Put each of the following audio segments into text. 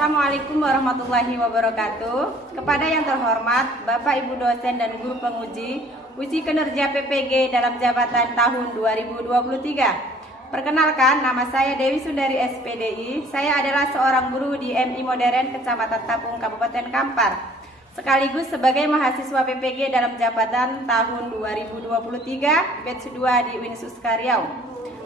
Assalamualaikum warahmatullahi wabarakatuh. Kepada yang terhormat Bapak Ibu dosen dan guru penguji uji kinerja PPG dalam jabatan tahun 2023. Perkenalkan, nama saya Dewi Sundari SPDI. Saya adalah seorang guru di MI Modern Kecamatan Tapung Kabupaten Kampar, sekaligus sebagai mahasiswa PPG dalam jabatan tahun 2023 batch 2 di Uinsus Riau.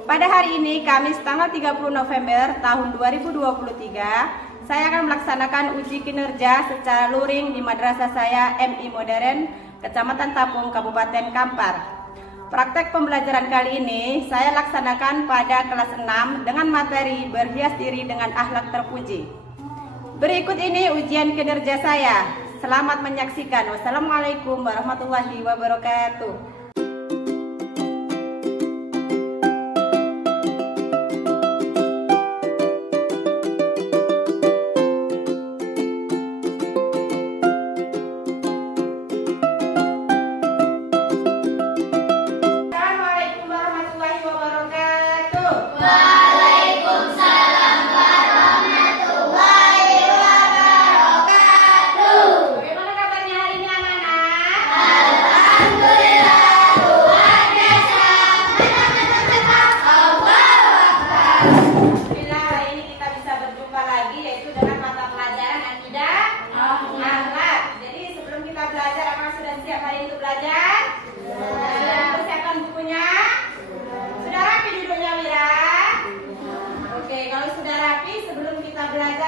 Pada hari ini, Kamis tanggal 30 November tahun 2023, saya akan melaksanakan uji kinerja secara luring di madrasah saya MI Modern Kecamatan Tapung Kabupaten Kampar. Praktek pembelajaran kali ini saya laksanakan pada kelas 6 dengan materi berhias diri dengan akhlak terpuji. Berikut ini ujian kinerja saya. Selamat menyaksikan. Wassalamualaikum warahmatullahi wabarakatuh.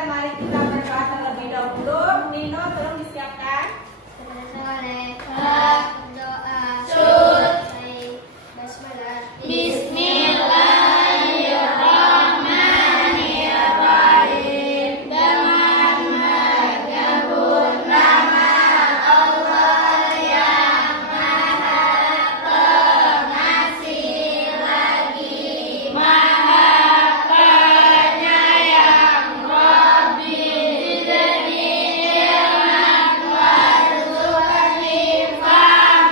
Mari kita berdoa terlebih dahulu. Nino, tolong disiapkan. Berdoa. Basmalah. Bismillahirrahmanirrahim. Dengan menyebut nama Allah yang Maha Pengasih lagi Maha Penyayang. Zidni ilman warzuqni fahma.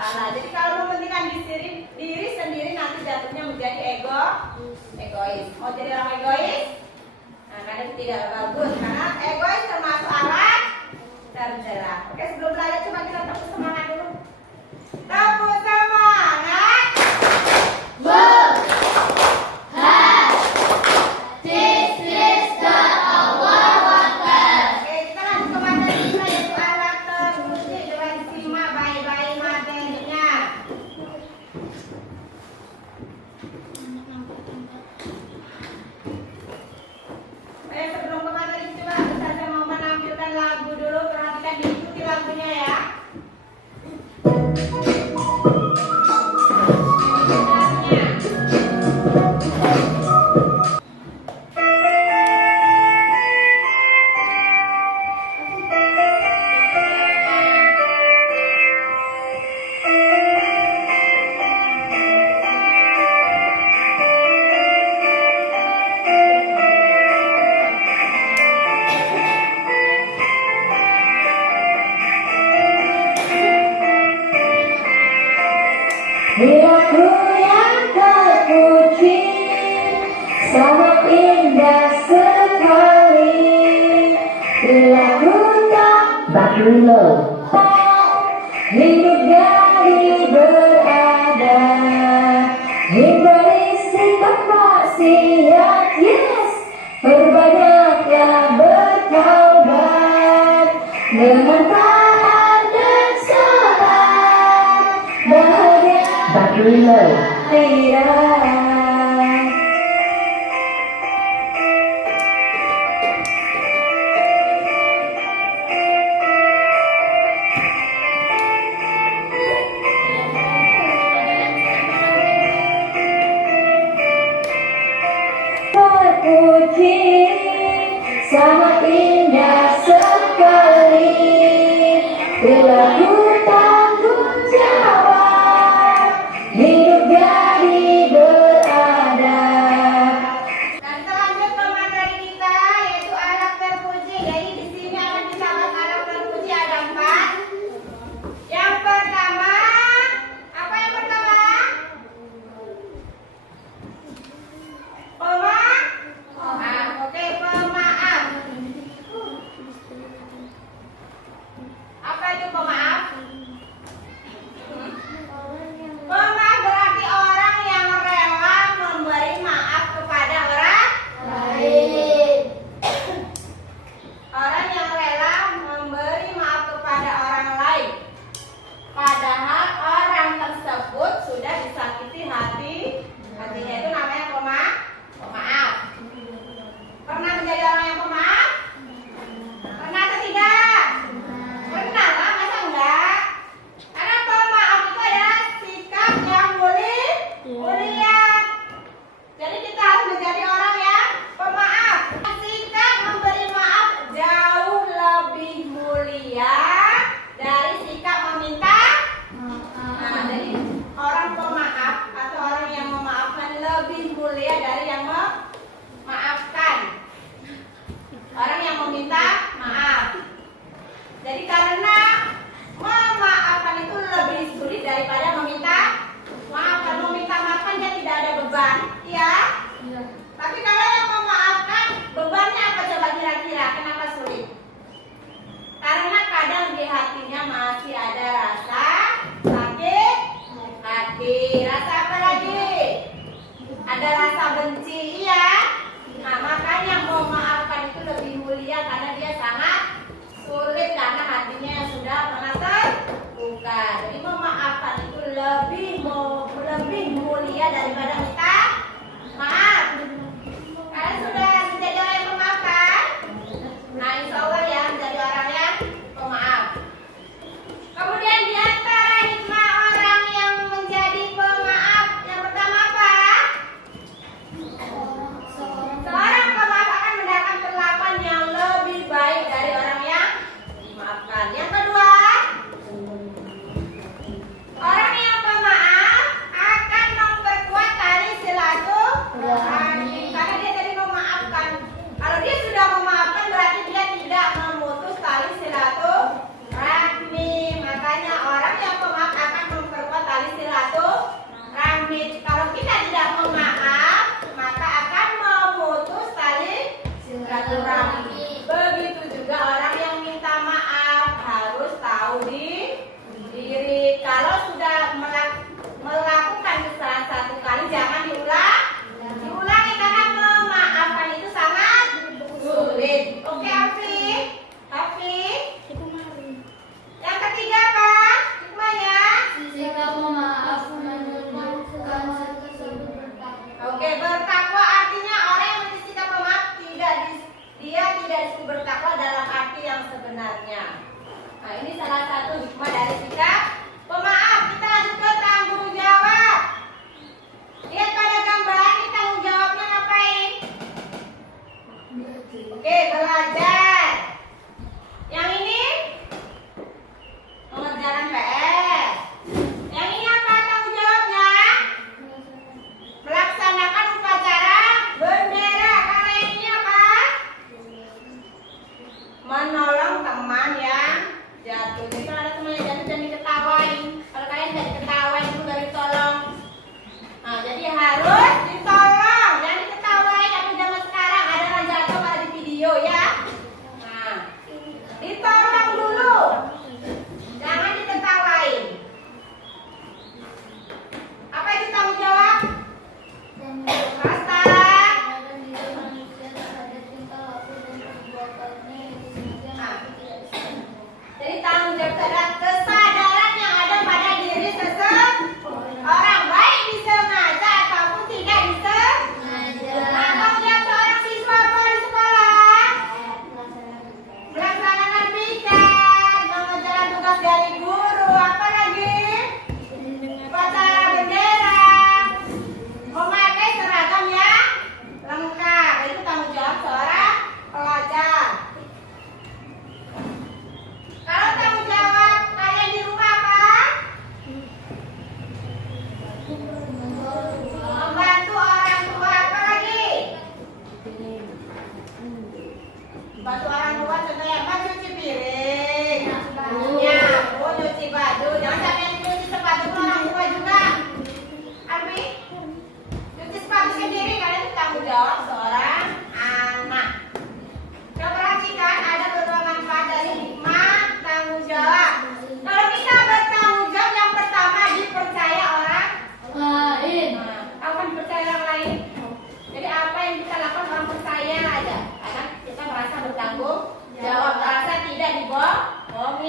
masalah. Jadi kalau mementingkan diri sendiri nanti jatuhnya menjadi egois. Mau jadi orang egois? Nah, kan itu tidak bagus karena egois termasuk alat tercela. Oke, sebelum belajar coba kita tepuk semangat dulu. Tepuk semangat. Bu, Allahu Akbar. Oke, kita lanjut ke materi kita yaitu alat terpuji. Coba disimak baik-baik materinya. Sebelum ke materi coba saya mau menampilkan lagu dulu, perhatikan diikuti lagunya ya. Perilaku yang terpuji sangat indah sekali. Perilaku tak battery low. Hidup dari berada, hindari sikap maksiat. Yes, perbanyaklah bertaubat dengan taat dan sabar. Bahagia battery low. Terpuji sangat indah sekali. Perilaku tanggung jawab, hidup jadi beradab. Dan kita lanjut ke materi kita yaitu alat terpuji. Jadi di sini akan disebut alat terpuji ada 4. Yang pertama, apa yang pertama? Pemaaf. Oke, pemaaf. Apa itu pemaaf?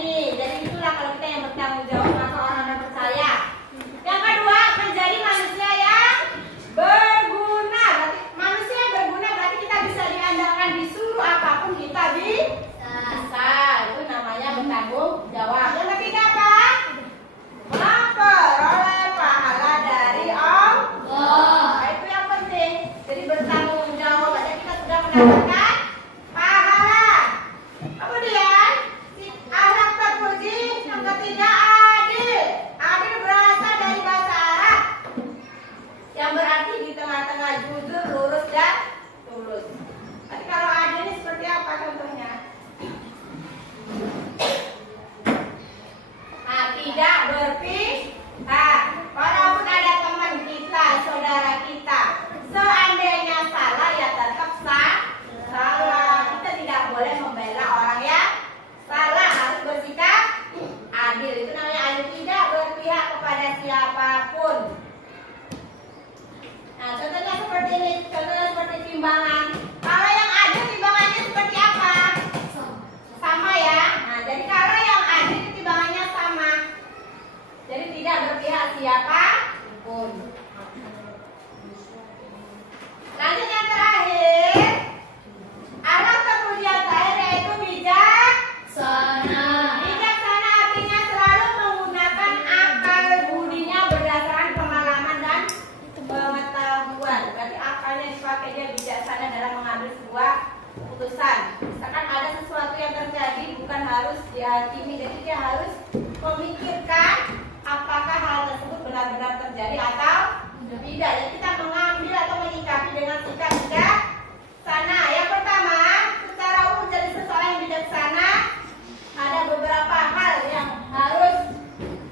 ini. Jadi itulah kalau kita yang bertanggung jawab atau orang yang percaya. Yang kedua, menjadi manusia yang berguna. Berarti manusia yang berguna berarti kita bisa diandalkan, disuruh apapun kita bisa. Itu namanya bertanggung jawab. Yang ketiga apa? Memperoleh pahala dari Allah. Nah, itu yang penting. Jadi bertanggung jawab aja kita sudah mendapatkan pahala. Kemudian akhlak terpuji yang ketiga adil. Adil berasal dari bahasa Arab yang berarti di tengah-tengah, jujur, lurus dan tulus. Tapi kalau adil ini seperti apa contohnya? Nah, tidak berpihak. Walaupun ada teman kita, saudara kita, seandainya salah ya tetap salah. Kita tidak boleh membela orang yang salah, harus bersikap adil. Itu namanya adil, tidak berpihak kepada siapapun. Nah, contohnya seperti ini, contohnya seperti timbangan. Kalau yang adil timbangannya seperti apa? Sama ya. Nah, jadi kalau yang adil timbangannya sama. Jadi tidak berpihak siapapun. Lanjut yang terakhir, akhlak terpuji yang terakhir yaitu bijaksana. Bijaksana artinya selalu menggunakan akal budinya berdasarkan pengalaman dan pengetahuan. Berarti akalnya dipakai, dia bijaksana dalam mengambil sebuah keputusan. Misalkan ada sesuatu yang terjadi, bukan harus dihakimi, jadi dia harus memikirkan apakah hal tersebut benar-benar terjadi atau tidak. Jadi kita mengambil atau menyikapi dengan sikap bijaksana. Yang pertama, secara umum jadi seseorang yang bijaksana ada beberapa hal yang harus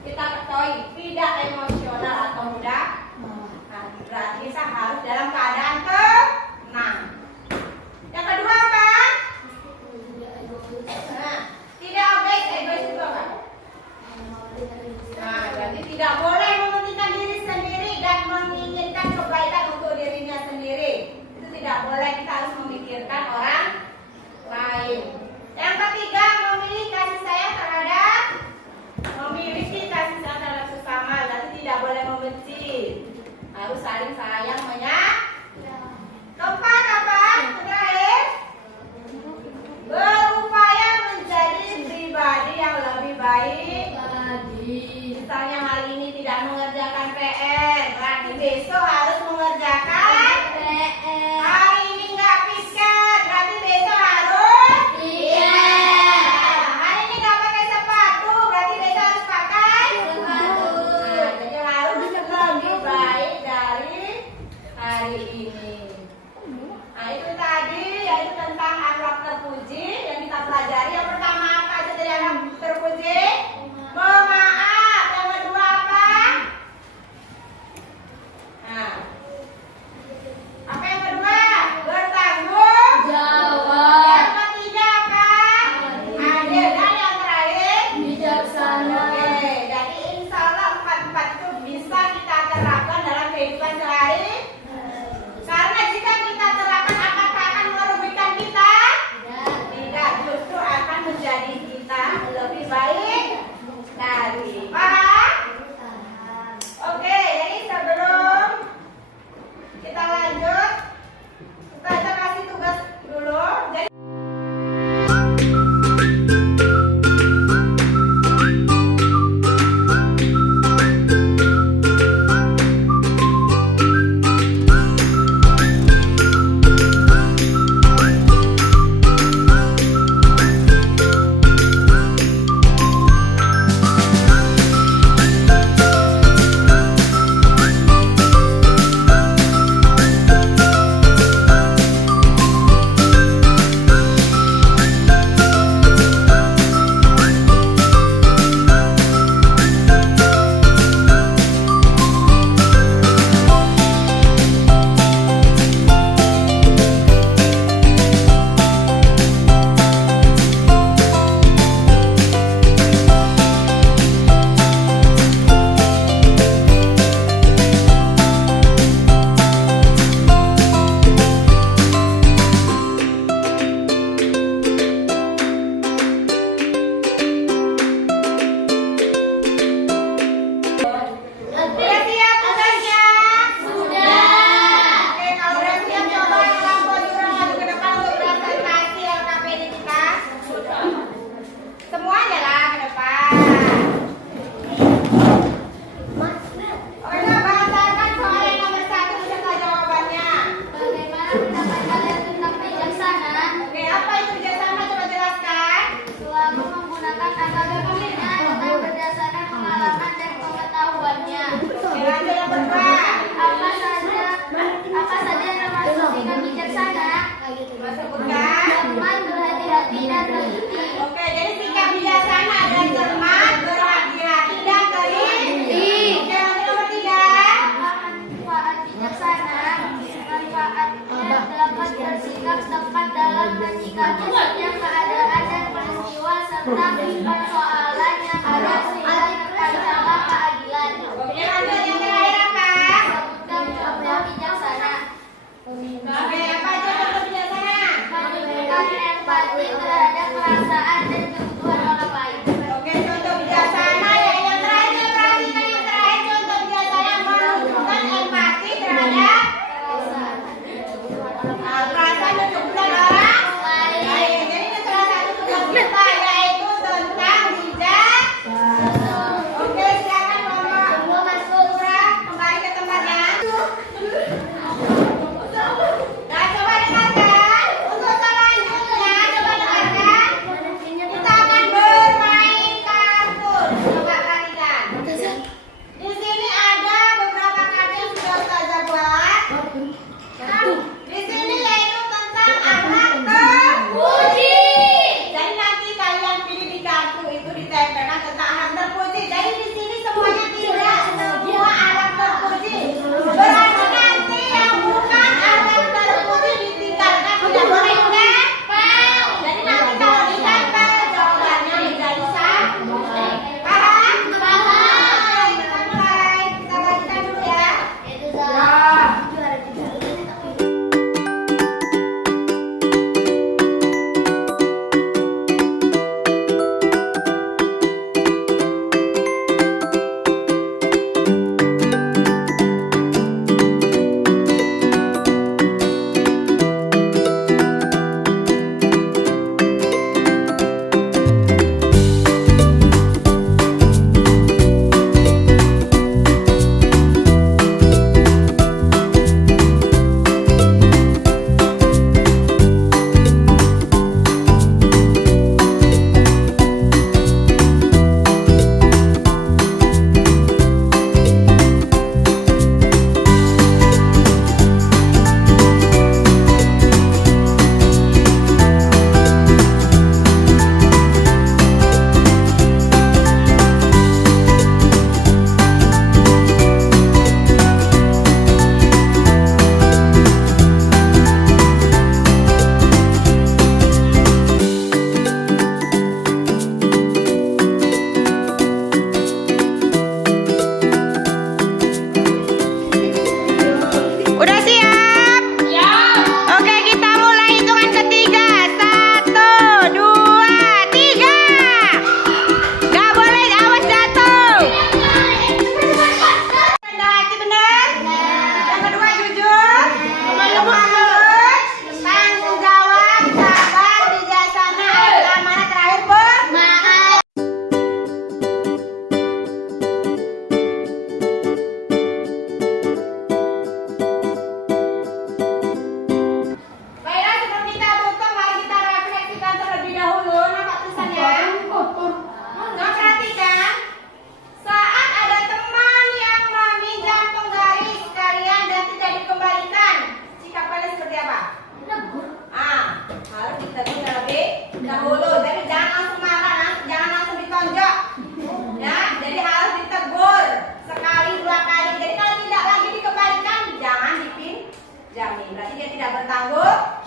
kita ketahui. Tidak emosional atau mudah. Nah, berarti kita harus dalam keadaan tenang. Yang kedua apa? Nah, tidak egois itu apa? Nah, berarti tidak boleh mementingkan diri sendiri dan menginginkan kebaikan untuk dirinya sendiri.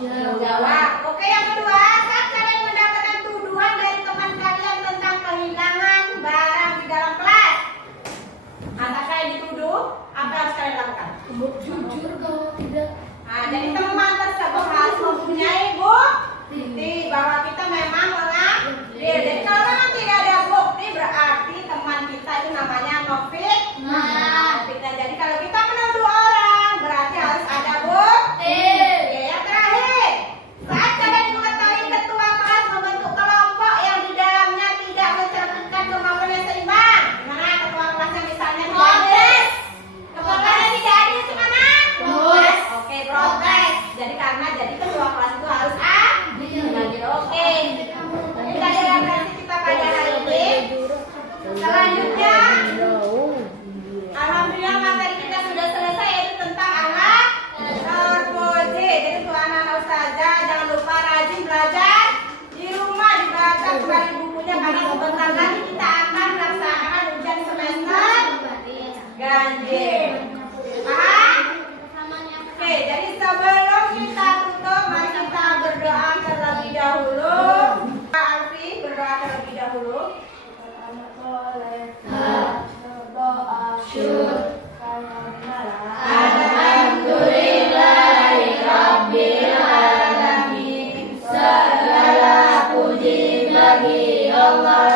Jawab. Oke, yang kedua, saat kalian mendapatkan tuduhan dari teman kalian tentang kehilangan barang di dalam kelas, anak kalian dituduh, apa yang harus kalian lakukan? Jujur kalau tidak. Nah, jadi teman tersebut harus mempunyai bukti bahwa kita memang mengambil. Jadi kalau memang tidak ada bukti, berarti teman kita itu namanya ngefit. Nah, jadi kalau kita menuduh orang, berarti harus ada bukti. Oke, yang terakhir, saat kalian mengetahui ketua kelas membentuk kelompok yang di dalamnya tidak mencerminkan kemampuan yang seimbang, gimana ketua kelasnya misalnya tidak adil? Ketua kelasnya tidak adil gimana? Protes. Oke, protes. Jadi karena ketua kelas itu harus adil. Oke. Kita referensi kita pada hari ini. Selanjutnya, alhamdulillah materi kita sudah selesai, yaitu tentang anak terpuji. Jadi untuk anak-anak ustazah jangan lupa rajin belajar di rumah, dibaca kembali bukunya karena sebentar lagi kita akan melaksanakan ujian semester ganjil. Paham? Oke, jadi sebelum kita tutup, mari kita berdoa terlebih dahulu. Pak Alfi berdoa terlebih dahulu. Alhamdulillahirabbil alamin. Segala puji bagi Allah